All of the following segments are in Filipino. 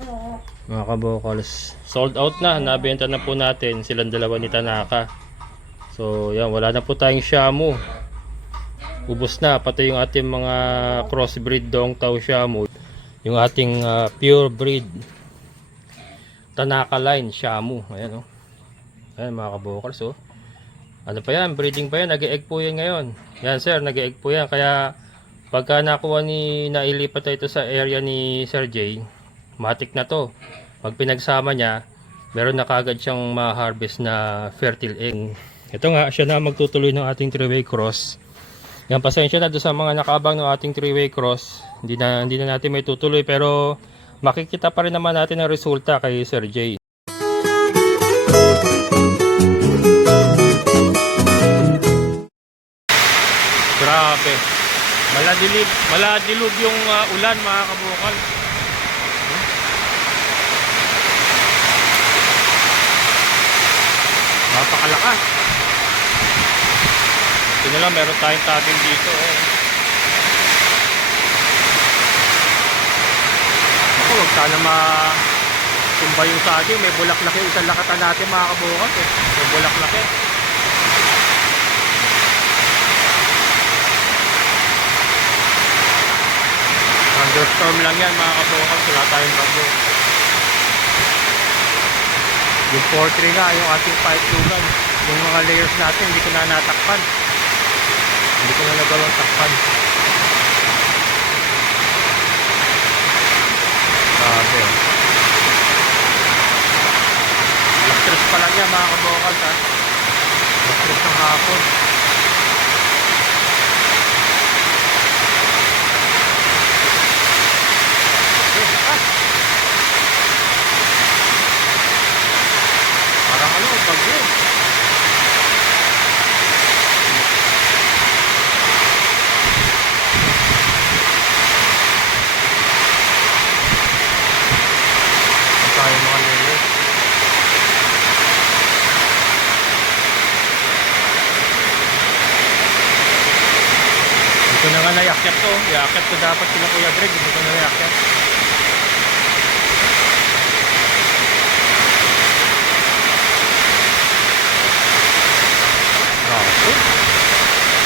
Mga kabokals, sold out na, nabenta na po natin silang dalawa ni Tanaka. So yan, wala na po tayong Shamu, ubos na, pati yung ating mga crossbreed Dong Tao Shamu, yung ating pure breed Tanaka line Shamu. Ayan, oh. Ayan mga kabokals, oh. Ano pa yan, breeding pa yan, nag-egg po yan ngayon. Yan sir, nag-egg po yan, kaya pagka nakuha nailipat na ito sa area ni Sir J, matik na to. Pag pinagsama niya, meron na kagad siyang ma-harvest na fertile egg. Ito nga, siya na magtutuloy ng ating three-way cross. Yan, pasensya na doon sa mga nakaabang ng ating three-way cross. Hindi na natin may tutuloy, pero makikita pa rin naman natin ang resulta kay Sir J. Grabe. Maladilog yung ulan mga kabukal. Napakalakas. Ito na lang, meron tayong tabing dito. Ako, huwag sana matumba yung saging. May bulaklak yung isang lakatan natin mga kabukal. May bulaklak eh. Thunderstorm lang yan mga kabukal. Wala tayong bagyo. Yung 4-3 nga, yung ating pipe tugan, yung mga layers natin hindi ko na natakpan, hindi ko na nagawang takpan. Sabi alas 3 pa lang yan mga kabokal, ha, alas 3 ng hapon. Parang ano, bagyo. Tayo mga lele. Dito na nga nayakyat to. Yakyat ko dapat sila Kuya Greg. Dito na nayakyat.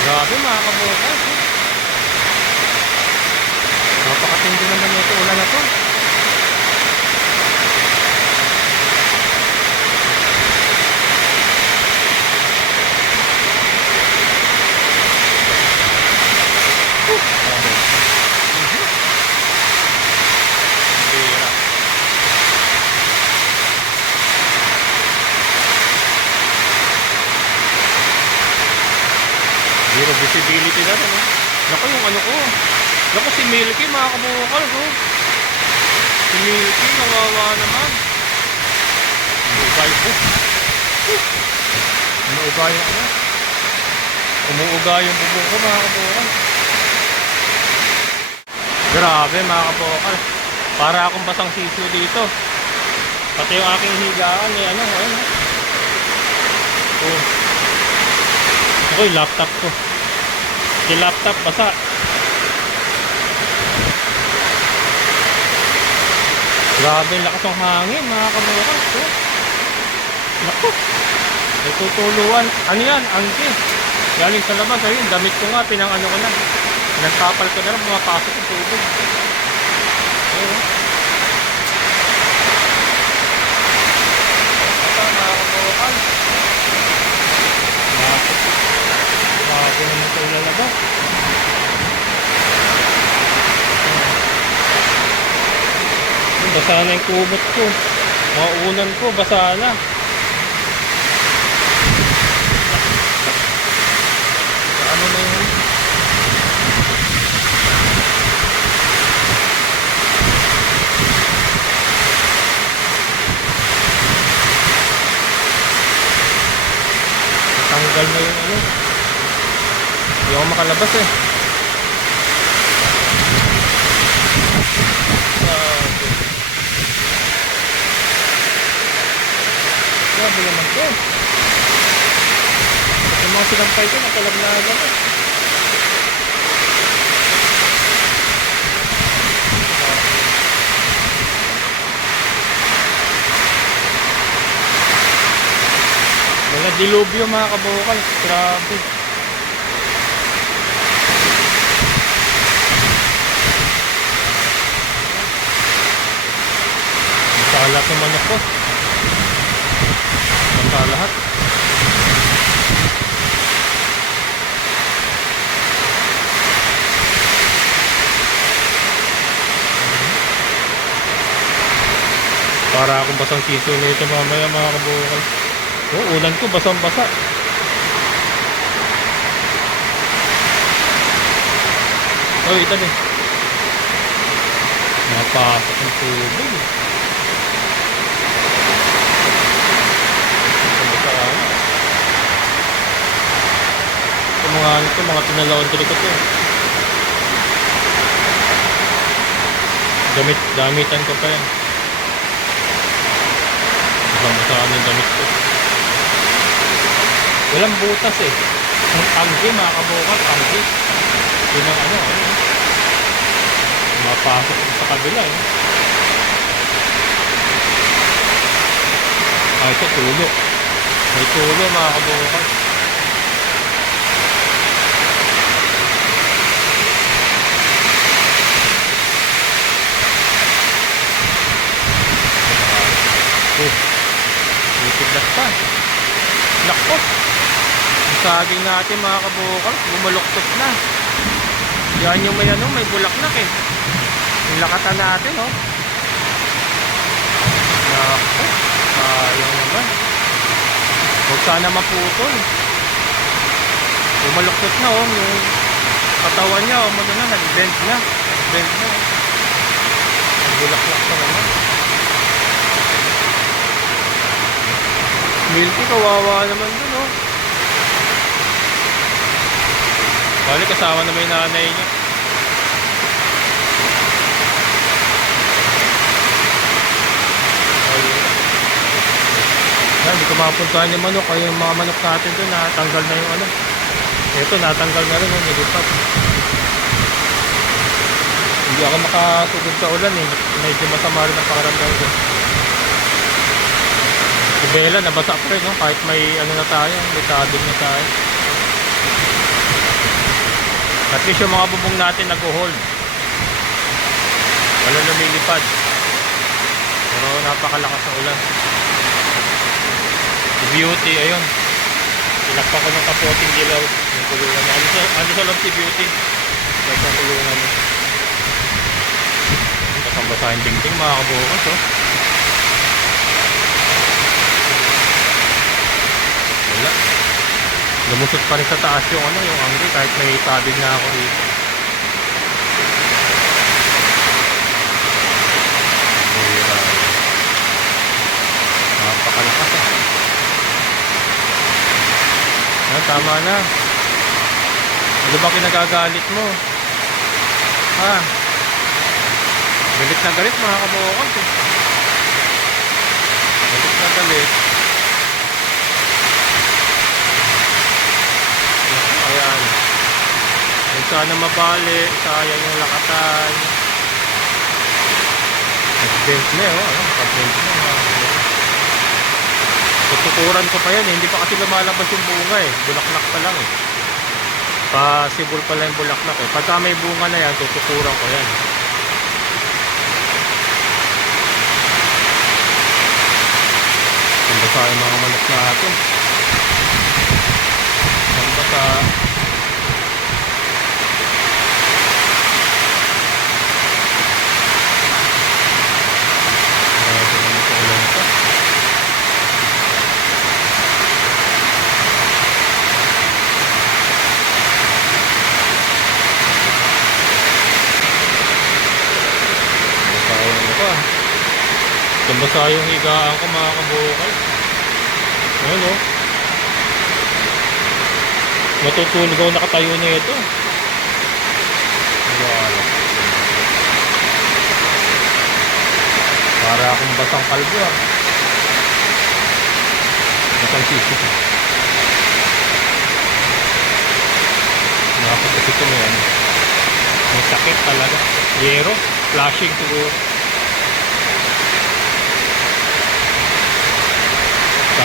Grabe mga kabukas. Napakatindi naman ito ulan na to. Zero visibility na rin, eh. Naku, yung ano ko. Naku, si Milky mga kabukal, oh. Si Milky, nawawa naman. Umuugay po. Umuugay yung ano. Umuugay yung bubong ko mga kabukal. Grabe mga kabukal. Para akong basang sisyo dito. Pati yung aking higaan, eh, ano, ano. Oh. Ako yung laptop ko. Yung laptop basa. Grabe lakas ng hangin mga kabukas. Naku. May tutuluan. Ano yan? Angki. Galing sa labas. Ayun, damit ko nga. Pinang-ano ko na. Pinagkapal ko na lang. Pumapasok yung tubig. Ayun. Ito mga kabukas. Grabe naman ito ilalabas. Basa na yung kumot ko. Mga unan ko, basa na. Ano na yun? Tanggal na yung ano. Hindi ako makalabas eh. Grabe naman ko. Yung mga sinampay ko nakalaglagan eh. Dilubyo mga kabukal. Grabe. Kalat ng manok ko. Banta lahat. Para akong basang siso nito mamaya mga kabukal. Ulan ko basang basa. Ito din. Napasok ang tubig. Mga pinalaundry ko to. Gamitan ko pa yan. Basang-basaan yung damit ko. Walang butas eh. Ang tanggi mga kabukal, tanggi. Yun ang mapasok sa kabila eh. Ito tulo. May tulo mga kabukal. Itiglas pa. Nako. Ang saging natin mga kabukal, bumaluktot na. Yan yung may bulaklak eh. Yung lakatan natin oh. Nako. Sayang naman. Huwag sana maputol. Bumaluktot na oh. Yung katawan niya oh. Nag-bend na. Nag-bend na oh. Bulaklak pa naman. Milky, kawawa naman dun, oh. Bali, kasama na may nanay niya. Hindi ko makapuntahan yung manok. Ay, yung mga manok natin dun, natanggal na yung Ito, natanggal na rin, nilipat. Hindi ako makasugod sa ulan, eh. Medyo masama rin ang pakaramdam ko. Si Bella nabasa pa rin no? Kahit may na tayo, may tabig na tayo. At least yung mga bubong natin nag-hold. Wala lumilipad. Pero napakalakas ng ulan. Si Beauty, ayun. Tinakpan ko ng kapoting dilaw. Yung kulungan niya. Ano sa loob si Beauty? Kahit ang kulungan niya. Basang-basa yung dingding mga kabukas oh. Wala. Lumusot pa rin sa taas yung yung angry kahit may tabig na ako dito. Napakalakas ah. Tama na. Ano ba kinagagalit mo? Galit na galit mga kabukas eh. Galit na galit. Ayan. Kung sana mabali, sayang yung lakatan. Nag-bent na nag-bent na. Tutukuran ko pa yan hindi pa kasi lumalabas yung bunga eh. Bulaklak pa lang eh. Possible pala yung bulaklak eh. Pagka may bunga na yan, tutukuran ko yan. Ang basa yung mga manok natin. Ang basa. Basa yung higaan ko mga kabukal. Ayun oh. Matutulog ako nakatayo na ito. Wala. Para akong basang kalbo ah. Basang sisip. Nakapagkasip ko na yan. May sakit talaga. Yero. Flashing siguro.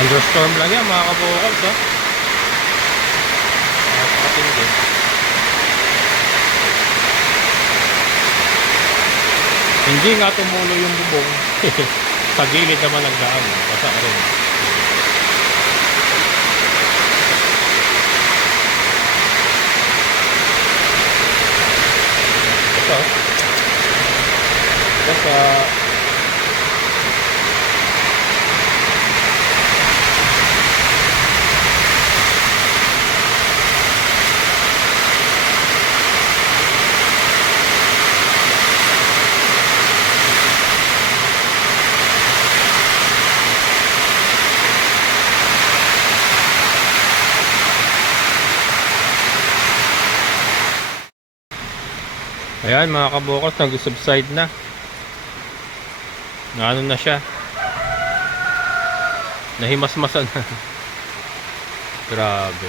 Thunderstorm lang yan mga kabukals, ha. Napakatindi. Hindi nga tumulo yung bubong. Sa gilid naman nagdaan. Basa rin. Ito. Basta. Ayan mga kabukals, nag-subside na. Ano na siya. Nahimasmasan na. Grabe.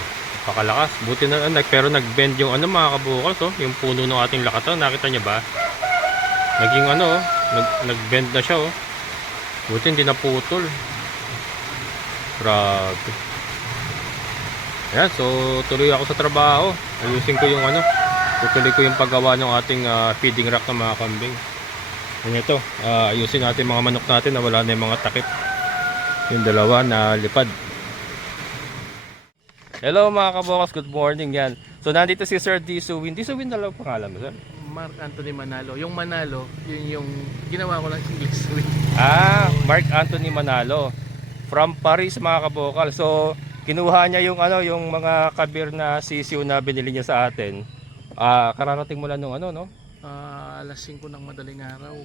Pakalakas. Buti na pero nag-bend yung ano mga kabukals, oh, yung puno ng ating lakatan. Nakita niyo ba? Naging ano, oh, nag-bend na siya, oh. Buti hindi naputol. Grabe. Ayan, so tuloy ako sa trabaho. Ayusin ko yung ano. Tutuloy ko yung paggawa ng ating feeding rack ng mga kambing. Yan ito, ayusin natin mga manok natin na wala na yung mga takip. Yung dalawa na lipad. Hello mga kabukals, good morning yan. So nandito si Sir Disuwin. Disuwin na lang pangalan mo, sir? Mark Anthony Manalo. Yung Manalo, yun yung ginawa ko lang English. Mark Anthony Manalo. From Paris mga kabukals. So kinuha niya yung ano, yung mga kabir na sisiw na binili niya sa atin. Kararating mo lang nung ano, no? Alas 5 ng madaling araw.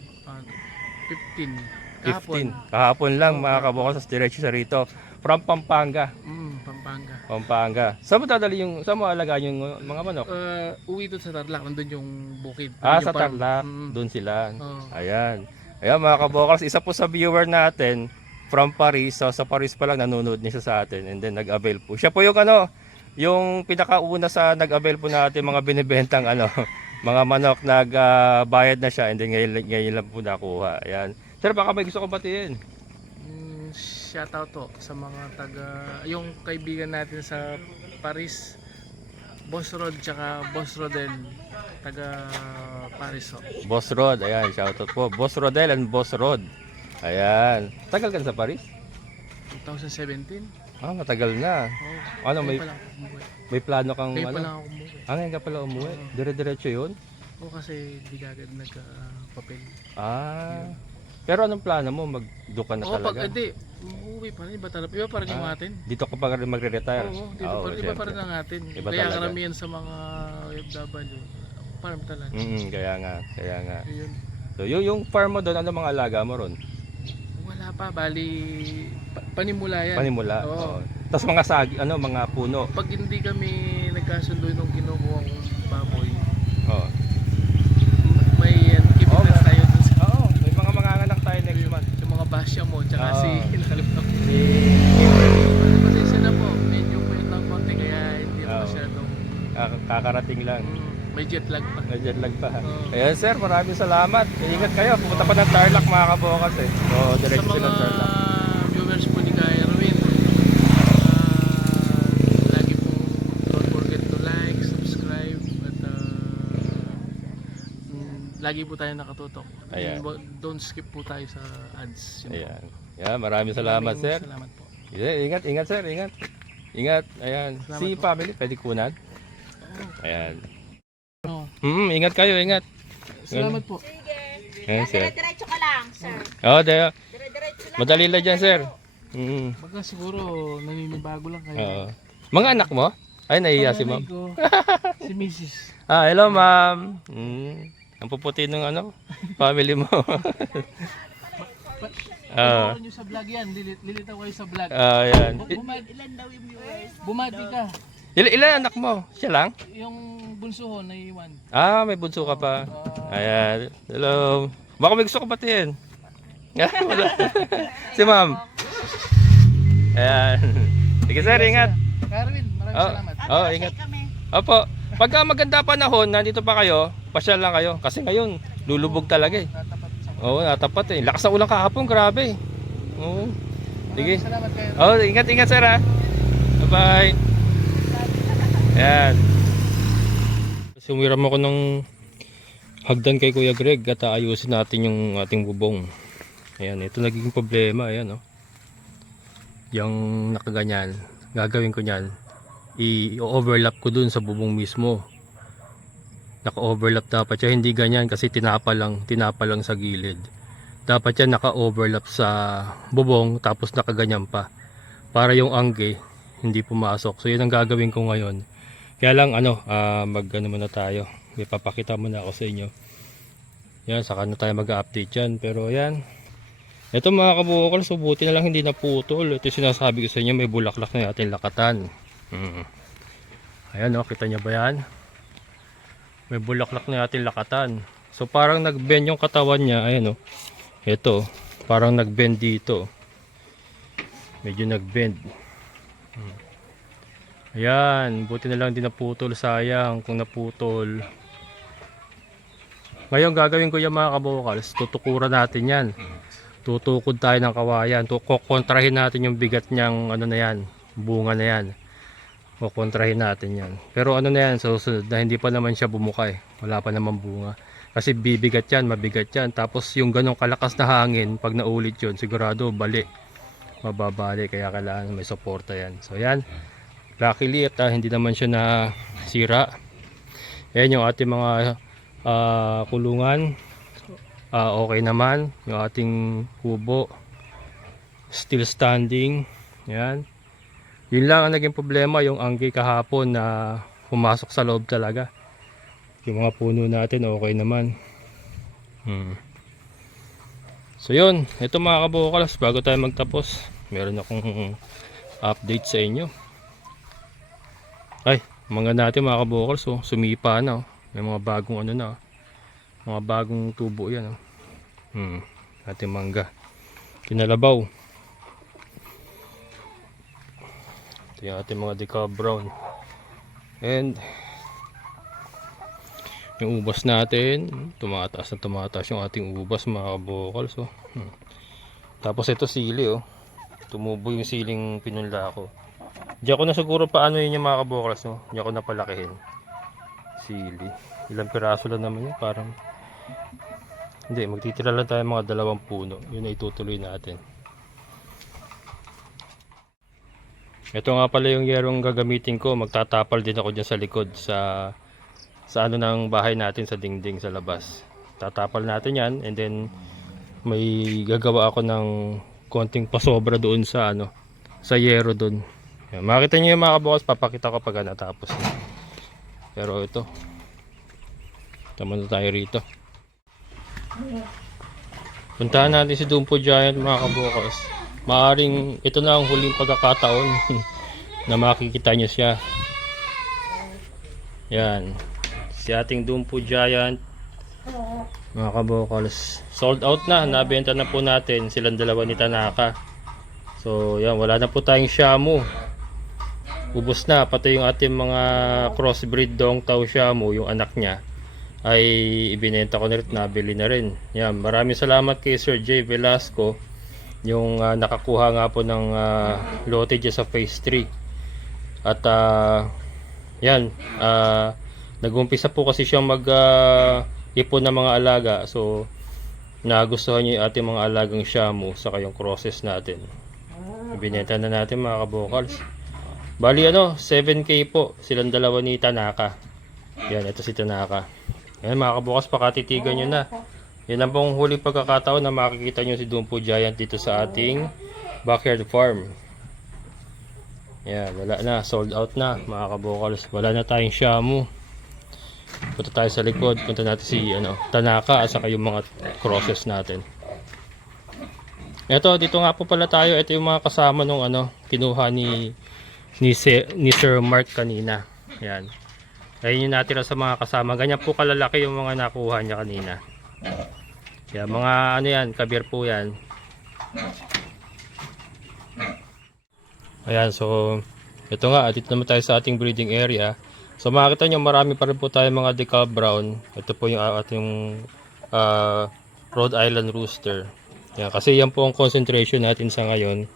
15. 15. Kahapon lang mga kabukals, diretso sa rito. From Pampanga. Pampanga. Pampanga. Saan mo dadali yung, saan mo alagaan yung mga manok? Uwi doon sa Tarlac, nandun yung bukid. Sa Tarlac, doon sila. Oh. Ayan. Ayan mga kabukals, isa po sa viewer natin from Paris. So, sa Paris pa lang nanonood niya siya sa atin and then nag-avail po. Siya po yung ano, yung pinakauna sa nag-avail po natin mga binibentang ano, mga manok, nagbayad na siya and then ngayon lang po nakuha. Ayan. Sir, baka may gusto ko batiin. Shoutout to sa mga yung kaibigan natin sa Paris, Boss Rod tsaka Boss Rodel, taga Paris ho. Boss Rod, ayan, shoutout po. Boss Rodel and Boss Rod. Ayan. Tagal ka na sa Paris? 2017. Matagal na. Oh, Ano, may plano kang Ngayon pa ano? lang ako umuwi. Ngayon ka pala umuwi? Dire-diretso yun? Oo, kasi di agad nagka-papel. Pero anong plano mo? Magduka na talaga? Hindi, umuwi pa rin. Iba pa rin yung atin. Dito ka pa rin magre-retire? Oo, iba pa rin ang atin. Iba Kaya talaga. karamihan sa mga OFW, farm talaga. Kaya nga. Yun. So yung farm mo doon, ano mga alaga mo ron? Wala pa, bali panimula yan. Panimula? Oo. Tapos mga sagi, mga puno? Pag hindi kami nagkasundo nung kinukuha kong baboy, Oo. may kipitas tayo dun sa May mga manganganak tayo next month. yung mga basya mo, tsaka si Hinalipok. Si Pasensya na po, medyo po yung lang konti, kaya hindi Oo. masyadong kakarating lang. may jet lag pa. Nandiyan lang pa. Oo. Ayan sir, maraming salamat. Ingat kayo. Pumunta pa ng Tarlac mga kabukas eh. So, Sa diretso mga sila ng Tarlac. viewers po ni Kaya Erwin, lagi pong don't forget to like, subscribe, at lagi po tayo nakatutok. Ayan. Don't skip po tayo sa ads. Yun po. Ayan. Ayan, maraming salamat sir. Salamat po. Ingat sir, ingat. Ingat. Ayan. Salamat Si po. family, pwede kunan. Ayan. Oo. Ingat kayo, ingat. Salamat po. Ayan sir. Dire-diretso ka lang, sir. Dire-diretso lang. Madali lang dyan sir. Baka siguro naninibago lang kayo. Oo. Mga anak mo? Ay, nahiya si ma'am. Panganay ko, si Mrs. Hello ma'am. Ang puputi ng family mo. Panoorin nyo sa vlog yan. Lilitaw kayo sa vlog. Ayan. Ilan daw yung viewers? Bumati ka. Ilan anak mo? Siya lang? Yung bunso ho, naiiwan. May bunso ka pa. Ayan. Hello. Baka may gusto ka batiin. Wala. Si ma'am. Ayan. Sige sir, ingat. Karwin, maraming salamat. Ingat. Opo. Pagka maganda panahon, nandito pa kayo, pasyal lang kayo. Kasi ngayon, lulubog talaga eh. Tatapat sa Oo, natapat eh. Lakas ng ulang kahapon, grabe. Oo. Sige. Salamat kayo. Oh, ingat sir ha. Bye-bye. Ayan. Sumiram ako ng hagdan kay Kuya Greg at ayusin natin yung ating bubong. Ayan, ito naging problema. Ayan, oh. Yung nakaganyan. Gagawin ko niyan. I-overlap ko dun sa bubong mismo. Naka-overlap dapat siya. Hindi ganyan kasi tinapa lang sa gilid. Dapat yan naka-overlap sa bubong tapos nakaganyan pa. Para yung angge hindi pumasok. So yun ang gagawin ko ngayon. Kaya lang mag-ano muna tayo. May papakita muna ako sa inyo. Yan, saka na tayo mag-update yan. Pero yan. Ito mga kabukal, so buti na lang hindi naputol. Ito yung sinasabi ko sa inyo, may bulaklak na ating lakatan. Ayan, kita nyo ba yan? May bulaklak na ating lakatan. So parang nag-bend yung katawan niya. Ayan, ito, parang nag-bend dito. Medyo nag-bend. Ayan, buti na lang din naputol. Sayang kung naputol. Ngayon gagawin ko yung mga kabukals, tutukuran natin yan. Tutukod tayo ng kawayan. Kukontrahin natin yung bigat niyang na yan, bunga na yan. Kukontrahin natin yan. Pero na yan, susunod na hindi pa naman siya bumukay. Wala pa naman bunga. Kasi bibigat yan, mabigat yan. Tapos yung ganong kalakas na hangin, pag naulit yun, sigurado bali. Mababali, kaya kailangan may suporta yan. So yan. Luckily at hindi naman siya nasira. Ayan yung ating mga kulungan. Okay naman. Yung ating kubo still standing. Yan. Yun lang ang naging problema, yung anggi kahapon na pumasok sa loob talaga. Yung mga puno natin okay naman. So yun, ito mga kabukalas, bago tayo magtapos, meron akong update sa inyo. Ay, mga natin mga kabukal, so sumipa na. May mga bagong mga bagong tubo yan. Ating mangga. Kinalabaw. Ito yung ating mga decal brown. And yung ubas natin, tumataas na tumataas yung ating ubas mga kabukal. So, tapos ito sili tumubo yung siling pinunla ko. Diyan ko na siguro paano yun yung mga kabukals, Diyan ko na palakihin. Sili. Ilang piraso lang naman yun. Parang hindi, magtitira lang tayo mga 2 puno. Yun na itutuloy natin. Ito nga pala yung yerong gagamitin ko. Magtatapal din ako dyan sa likod sa ng bahay natin, sa dingding sa labas. Tatapal natin yan and then may gagawa ako ng konting pasobra doon sa sa yero doon. Yan, makita niyo yung mga kabukas, papakita ko pag natapos. Pero ito, tama na tayo rito. Puntahan natin si Dumpo Giant mga kabukas. Maaring ito na ang huling pagkakataon na makikita niyo siya. Yan, si ating Dumpo Giant mga kabukas. Sold out na, nabenta na po natin silang dalawa ni Tanaka. So yan, wala na po tayong Shamu. Ubos na, pati yung ating mga crossbreed Dong Tao Shamu, yung anak niya ay ibinenta ko na rin, nabili na rin. Yan, maraming salamat kay Sir J. Velasco, yung nakakuha nga po ng lote dyan sa phase 3. At yan, nag-umpisa po kasi siyang ipon ng mga alaga. So nagustuhan niya yung ating mga alagang Shamu saka yung crosses natin. Ibinenta na natin mga kabukals. Bali 7K po silang dalawa ni Tanaka. Yan, ito si Tanaka. Yan mga kabukas, pakatitigan nyo na. Yan ang pong huling pagkakataon na makikita nyo si Dumpo Giant dito sa ating backyard farm. Yan, wala na, sold out na mga kabukals. Wala na tayong Shamu. Punta tayo sa likod, punta natin si Tanaka at saka yung mga crosses natin. Ito, dito nga po pala tayo. Ito yung mga kasama nung kinuha ni Sir Mark kanina. Yan. Ayun yung natira sa mga kasama. Ganyan po kalalaki yung mga nakuha niya kanina. Kaya mga yan, kabir po yan. Ayan, so ito nga, dito naman tayo sa ating breeding area. So makikita nyo, marami pa rin po tayo mga decal brown. Ito po yung ating Rhode Island Rooster. Yan, kasi yan po ang concentration natin sa ngayon.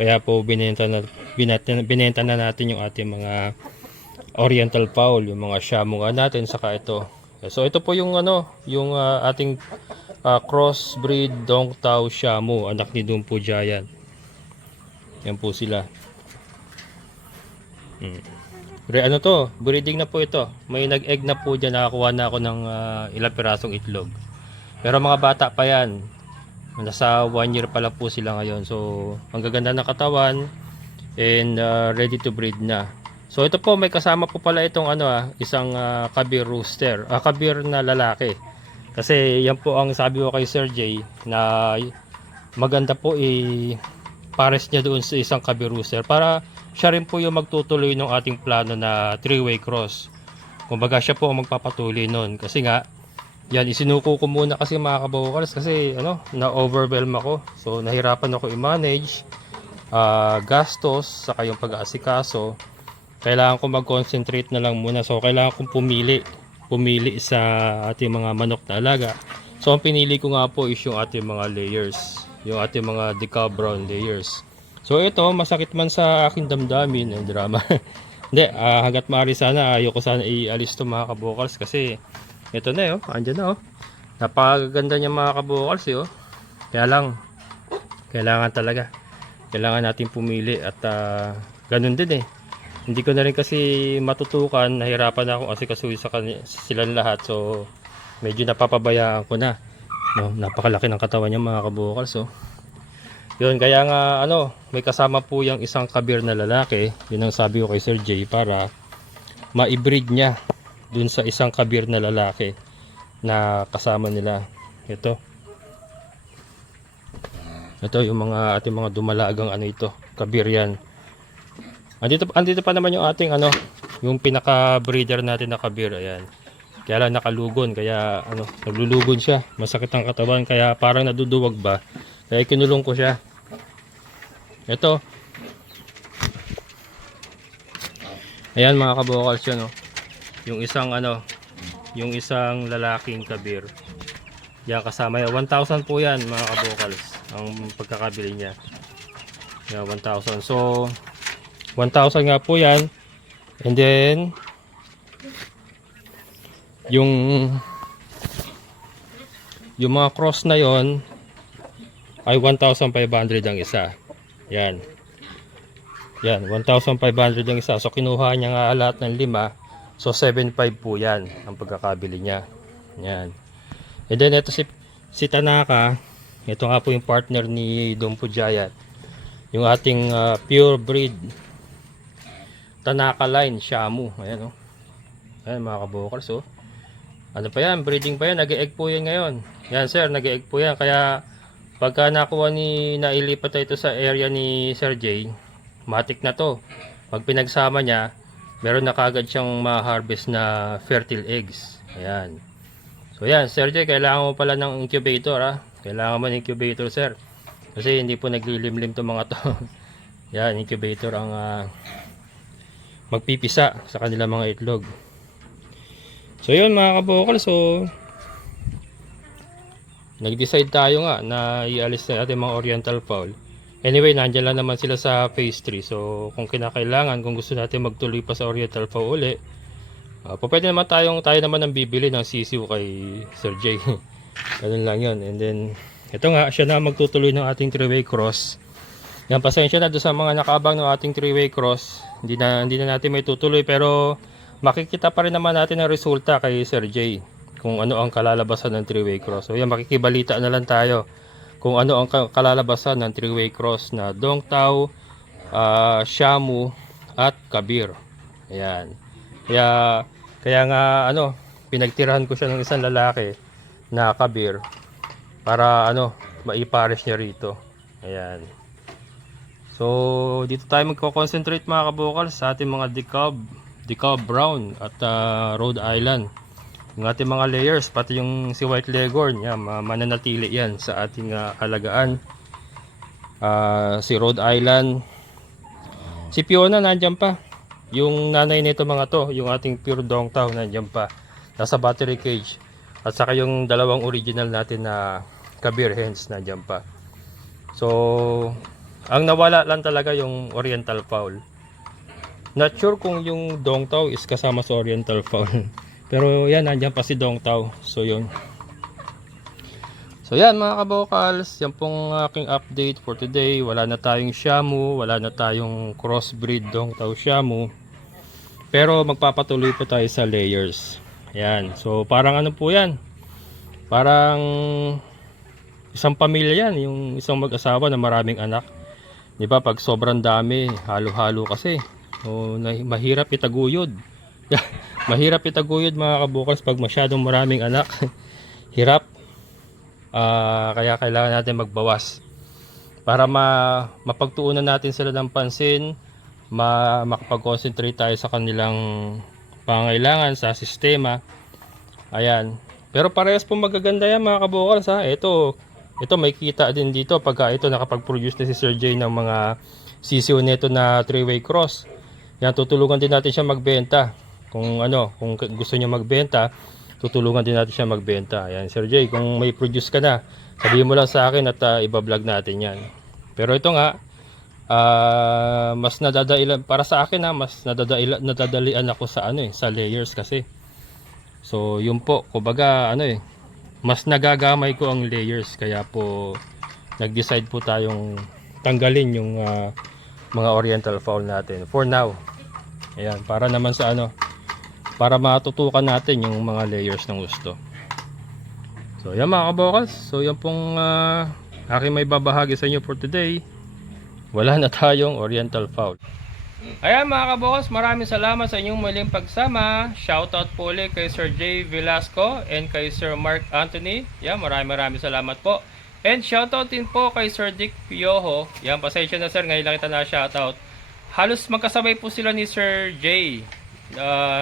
Kaya po binenta na natin yung ating mga Oriental Fowl, yung mga Shamu nga natin, saka ito. So ito po yung yung ating crossbreed Dongtao Shamu, anak ni Dumpo Giant. Yan po sila. Ano to, breeding na po ito. May nag-egg na po dyan, nakakuha na ako ng ilang pirasong itlog. Pero mga bata pa yan. Nasa 1 year pa lang po sila ngayon. So, ang gaganda ng katawan and ready to breed na. So, ito po, may kasama po pala itong isang kabir rooster. Kabir na lalaki. Kasi yan po ang sabi ko kay Sir Jay na maganda po pares niya doon sa isang kabir rooster para siya rin po yung magtutuloy ng ating plano na 3-way cross. Kumbaga siya po ang magpapatuloy nun. Kasi nga, yan, isinuko ko muna kasi mga kabawokals kasi na-overwhelm ako. So, nahirapan ako i-manage gastos, saka yung pag-aasikaso. Kailangan ko mag-concentrate na lang muna. So, kailangan kong pumili sa ating mga manok na alaga. So, ang pinili ko nga po is yung ating mga layers. Yung ating mga decal brown layers. So ito, masakit man sa aking damdamin ang drama. Hindi, hanggat maaari sana, ayoko sana ialis to mga kabokals kasi ito na andyan na napakaganda niya mga kabokals Kaya lang, kailangan natin pumili at ganun din Hindi ko na rin kasi matutukan, nahirapan ako kasi kasuy sa silang lahat. So medyo napapabayaan ko na. Napakalaki ng katawan niya mga kabokals Yun, kaya nga may kasama po yung isang kabir na lalaki. Yun ang sabi ko kay Sir Jay para ma-breed niya dun sa isang kabir na lalaki na kasama nila. Ito yung ating mga dumalagang kabir yan. Andito pa naman yung ating yung pinaka breeder natin na kabir. Ayan. Kaya lang nakalugon, kaya naglulugon siya. Masakit ang katawan kaya parang naduduwag ba. Kaya kinulong ko siya. Ito. Ayan mga kabokals yan yung isang lalaking kabir. Yan kasama yan. 1,000 po yan mga kabokals ang pagkakabili niya. Yan 1,000. So 1,000 nga po yan. And then yung mga cross na yon ay 1,500 ang isa. Yan 1,500 ang isa. So kinuha niya nga lahat ng 5. So 7,500 po yan ang pagkakabili niya. Yan. And then ito si Tanaka. Ito nga po yung partner ni Dumpo Giant. Yung ating pure breed Tanaka line Shamu. Ayan Ayan mga kabokals Ano pa yan? Breeding pa yan. Nag-egg po yan ngayon. Yan sir, nag-egg po yan. Kaya pagka nakuha nailipat ito sa area ni Sir Jay, matik na to. Pag pinagsama niya, meron na kagad siyang ma-harvest na fertile eggs. Ayan. So yan, Sir Jay, kailangan mo pala ng incubator Kailangan mo ng incubator sir. Kasi hindi po naglilimlim to mga to. Yan, incubator ang magpipisa sa kanilang mga itlog. So yun mga kabokal, so nag-decide tayo nga na ialis na natin mga Oriental Fowl. Anyway, nandiyan lang naman sila sa phase 3. So kung kinakailangan, kung gusto natin magtuloy pa sa Oriental Fowl uli, pwede naman tayo naman ang bibili ng sisiw kay Sir Jay. Ganun lang yun. And then ito nga, siya na magtutuloy ng ating 3-way cross. Yan, pasensya na doon sa mga nakaabang ng ating 3-way cross. Hindi na natin may tutuloy, pero makikita pa rin naman natin ang resulta kay Sir Jay kung ano ang kalalabasan ng 3-way cross. So yan, makikibalita na lang tayo kung ano ang kalalabasan ng 3-way cross na Dongtao, Shamu at Kabir. Ayan. Kaya nga pinagtirahan ko siya ng isang lalaki na Kabir para maipares niya rito. Ayan. So dito tayo magko-concentrate mga kabokal sa ating mga decal brown at Rhode Island. Yung ating mga layers, pati yung si White Leghorn, yan, mananatili yan sa ating alagaan. Si Rhode Island, si Fiona nandyan pa. Yung nanay nito mga to, yung ating pure Dongtao nandyan pa. Nasa battery cage. At saka yung dalawang original natin na Kabir hens nandyan pa. So Ang nawala lang talaga yung Oriental Fowl. Not sure kung yung Dongtao is kasama sa Oriental Fowl. Pero yan, nandiyan pa si Dongtao. So yun. So yan mga kabokals, yan pong aking update for today. Wala na tayong Shamu, wala na tayong crossbreed Dongtao Shamu. Pero magpapatuloy po tayo sa layers. Yan. So parang ano po yan? Parang isang pamilya yan, yung isang mag-asawa na maraming anak. 'Di ba? Pag sobrang dami, halo-halo kasi. So mahirap itaguyod. Mahirap itaguyod mga kabukals pag masyadong maraming anak. Hirap. Kaya kailangan natin magbawas para mapagtuunan natin sila ng pansin, makapag-concentrate tayo sa kanilang pangailangan sa sistema. Ayan. Pero parehas po magaganda yan mga kabukals ha. Ito may kita din dito pagka ito nakapag-produce na si Sir J ng mga sisiw nito na 3-way cross. Yan, tutulungan din natin siya magbenta. Kung gusto niya magbenta, tutulungan din natin siya magbenta. Ayan, Sir J, kung may produce ka na, sabihin mo lang sa akin at iba-vlog natin yan. Pero ito nga, mas nadadailan, para sa akin mas nadadalian ako sa sa layers kasi. So, yun po, kumbaga, mas nagagamay ko ang layers. Kaya po, nag-decide po tayong tanggalin yung mga Oriental Fowl natin. For now. Ayan, para naman sa para matutukan natin yung mga layers ng gusto. So yan mga kabokals, so yan pong aking may babahagi sa inyo for today. Wala na tayong Oriental Fowl. Ayan mga kabokals, maraming salamat sa inyong muling pagsama. Shoutout po ulit kay Sir J. Velasco and kay Sir Mark Anthony. Yan, maraming salamat po. And shoutout din po kay Sir Dick Piojo. Yan, pasensya na sir, ngayon lang kita na shoutout. Halos magkasabay po sila ni Sir J.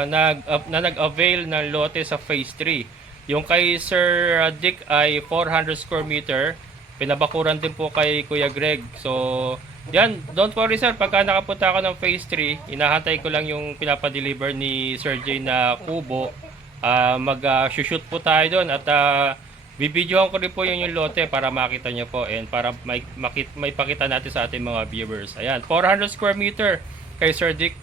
Na nag-avail ng lote sa phase 3. Yung kay Sir Dick ay 400 square meter. Pinabakuran din po kay Kuya Greg. So, yan, don't worry sir, pagka nakapunta ako ng phase 3, inahantay ko lang yung pinapadeliver ni Sir J na kubo. Mag-shoot po tayo doon at bibidyohan ko rin po yung lote para makita nyo po and para may pakita natin sa ating mga viewers. Ayan, 400 square meter kay Sir Dick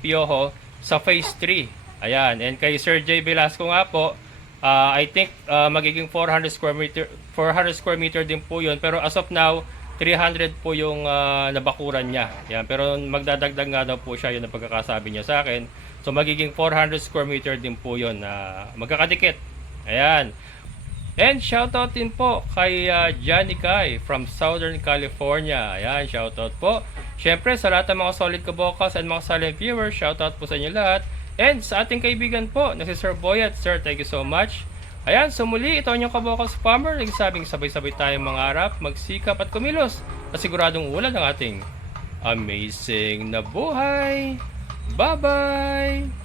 Piojo sa phase 3. Ayan, and kay Sir J. Velasco nga po, I think magiging 400 square meter din po yun. Pero as of now, 300 po yung nabakuran niya. Ayan, pero magdadagdag nga daw po siya, yun ang pagkakasabi niya sa akin. So magiging 400 square meter din po yun na magkakadikit. Ayan. And shoutout din po kay Johnny Kai from Southern California. Ayan, shoutout po. Syempre sa lahat ng mga solid kabokals and mga silent viewers, shoutout po sa inyo lahat. And sa ating kaibigan po na si Sir Boyat, sir, thank you so much. Ayan, so muli ito ang inyong kabokals farmer. Nagsabing sabay-sabay tayong mangarap, magsikap at kumilos na siguradong ulan ng ating amazing na buhay. Bye-bye!